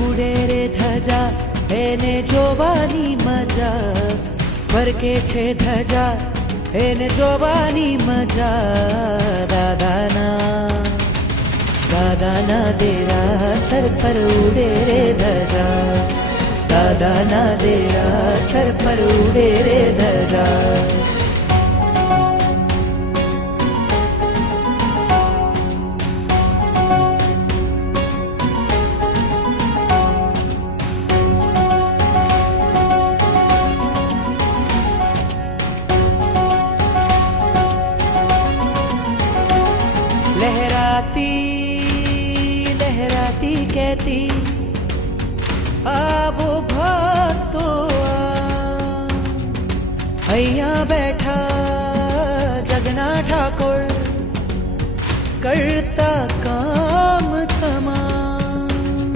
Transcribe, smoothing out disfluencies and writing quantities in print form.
ઉડે રે ધજા એને જોવાની મજા, ફરકે છે ધજા એને જોવાની મજા. દાદાના દેરાસર પર ઉડે રે ધજા, દાદાના દેરાસર પર ઉડે રે ધજા. लहराती लहराती कहती आवो भक्तो અહીંયા બેઠા જગના ઠાકોર કરતા કામ તમામ.